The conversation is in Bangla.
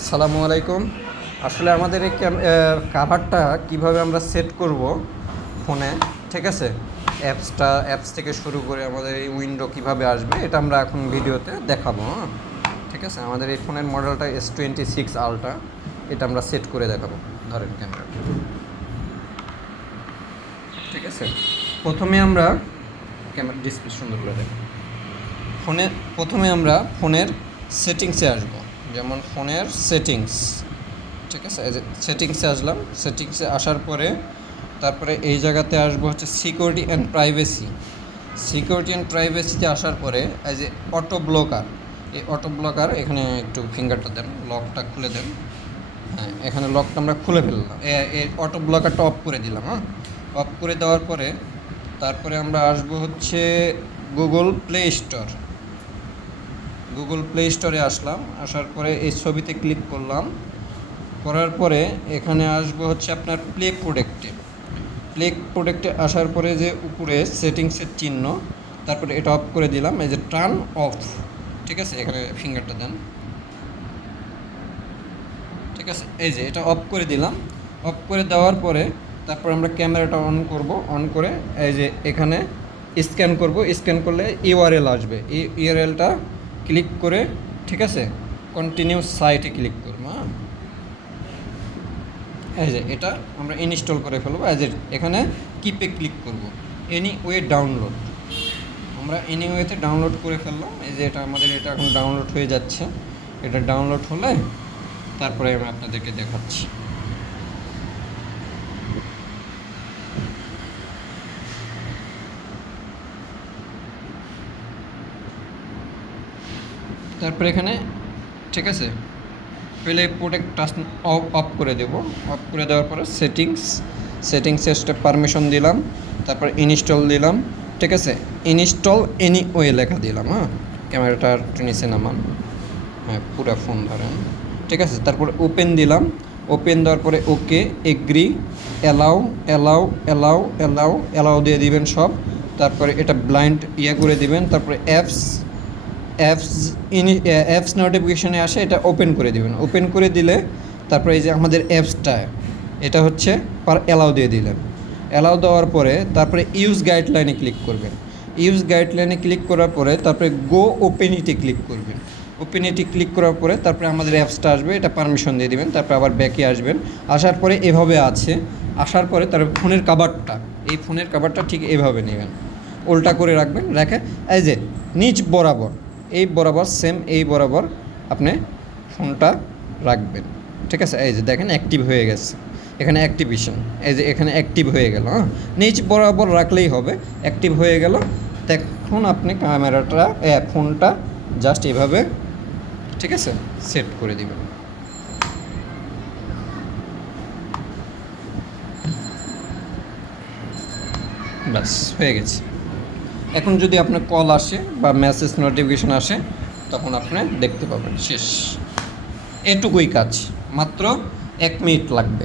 আসসালামু আলাইকুম। আসলে আমাদের এই কাভারটা কীভাবে আমরা সেট করব ফোনে, ঠিক আছে, অ্যাপস থেকে শুরু করে আমাদের এই উইন্ডো কীভাবে আসবে এটা আমরা এখন ভিডিওতে দেখাবো। হ্যাঁ, ঠিক আছে। আমাদের এই ফোনের মডেলটা S26 Ultra, এটা আমরা সেট করে দেখাবো। ধরেন ক্যামেরা, ঠিক আছে। প্রথমে আমরা ক্যামেরা ডিসপ্লে সুন্দর করে দেখব। প্রথমে আমরা ফোনের সেটিংসে আসবো, যেমন ফোনের সেটিংস, ঠিক আছে। সেটিংসে আসলাম। সেটিংসে আসার পরে তারপরে এই জায়গাতে আসবো হচ্ছে security and privacy. Security and প্রাইভেসিতে আসার পরে এই যে অটো ব্লকার, এই অটো ব্লকার এখানে একটু ফিঙ্গারটা দেন, লকটা খুলে দেন। হ্যাঁ, এখানে লকটা আমরা খুলে ফেললাম, এই অটো ব্লকারটা অফ করে দিলাম। হ্যাঁ, অফ করে দেওয়ার পরে তারপরে আমরা আসবো হচ্ছে Google play store. Google play স্টোরে আসলাম, আসার পরে এই ছবিতে ক্লিক করলাম। করার পরে এখানে আসবো হচ্ছে আপনার প্লে প্রোডাক্টে আসার পরে যে উপরে সেটিংসের চিহ্ন, তারপরে এটা অফ করে দিলাম, এই যে টার্ন অফ, ঠিক আছে। এখানে ফিঙ্গারটা দেন, ঠিক আছে। এই যে এটা অফ করে দিলাম। অফ করে দেওয়ার পরে তারপর আমরা ক্যামেরাটা অন করব। অন করে এই যে এখানে স্ক্যান করব। স্ক্যান করলে ইউআরএল আসবে, এই ইউআরএলটা ক্লিক করে, ঠিক আছে, কন্টিনিউ সাইটে ক্লিক করব। হ্যাঁ, এই যে এটা আমরা ইনস্টল করে ফেলবো। এই যে এখানে কিপে ক্লিক করব, এনিওয়ে ডাউনলোড। আমরা এনিওয়েতে ডাউনলোড করে ফেললাম। এই যে এটা আমাদের এটা এখন ডাউনলোড হয়ে যাচ্ছে। এটা ডাউনলোড হলে তারপরে আমি আপনাদেরকে দেখাচ্ছি। তারপরে এখানে, ঠিক আছে, পেলে প্রোডাক্ট টাচ অফ করে দেব। অফ করে দেওয়ার পরে সেটিংসে স্টেপ পারমিশন দিলাম, তারপর ইনস্টল দিলাম, ঠিক আছে। ইনস্টল এনিওয়ে লেখা দিলাম। হ্যাঁ, ক্যামেরাটা একটু নিচে নামান, হ্যাঁ, পুরো ফোন ধরেন, ঠিক আছে। তারপরে ওপেন দিলাম। ওপেন দেওয়ার পরে okay, agree, allow allow allow allow allow দিয়ে দিবেন সব। তারপরে এটা ব্লাইন্ড করে দিবেন। তারপরে অ্যাপস নোটিফিকেশনে আসে, এটা ওপেন করে দিবেন। ওপেন করে দিলে তারপরে এই যে আমাদের অ্যাপসটা, এটা হচ্ছে অ্যালাউ দিয়ে দিলেন। অ্যালাউ দেওয়ার পরে তারপরে ইউজ গাইডলাইনে ক্লিক করবেন। ইউজ গাইডলাইনে ক্লিক করার পরে তারপরে গো ওপেনিটি ক্লিক করবেন। ওপেনিটি ক্লিক করার পরে তারপরে আমাদের অ্যাপসটা আসবে, এটা পারমিশন দিয়ে দিবেন। তারপরে আবার ব্যাকে আসবেন। আসার পরে এভাবে আছে। আসার পরে তার ফোনের কাভারটা, এই ফোনের কাভারটা ঠিক এভাবে নেবেন, উল্টা করে রাখবেন। রেখে এই যে নিচ বরাবর, এই বরাবর সেম এই বরাবর আপনি ফোনটা রাখবেন, ঠিক আছে। এই যে দেখেন অ্যাক্টিভ হয়ে গেছে, এখানে অ্যাক্টিভেশন, এই যে এখানে অ্যাক্টিভ হয়ে গেল। হ্যাঁ, নিচ বরাবর রাখলেই হবে, অ্যাক্টিভ হয়ে গেল। তখন আপনি ক্যামেরাটা ফোনটা জাস্ট এভাবে, ঠিক আছে, সেট করে দিবেন। ব্যাস হয়ে গেছে। এখন যদি আপনার কল আসে বা মেসেজ নোটিফিকেশন আসে, তখন আপনি দেখতে পাবেন। শেষ, এটুকুই কাজ, মাত্র 1 মিনিট লাগবে।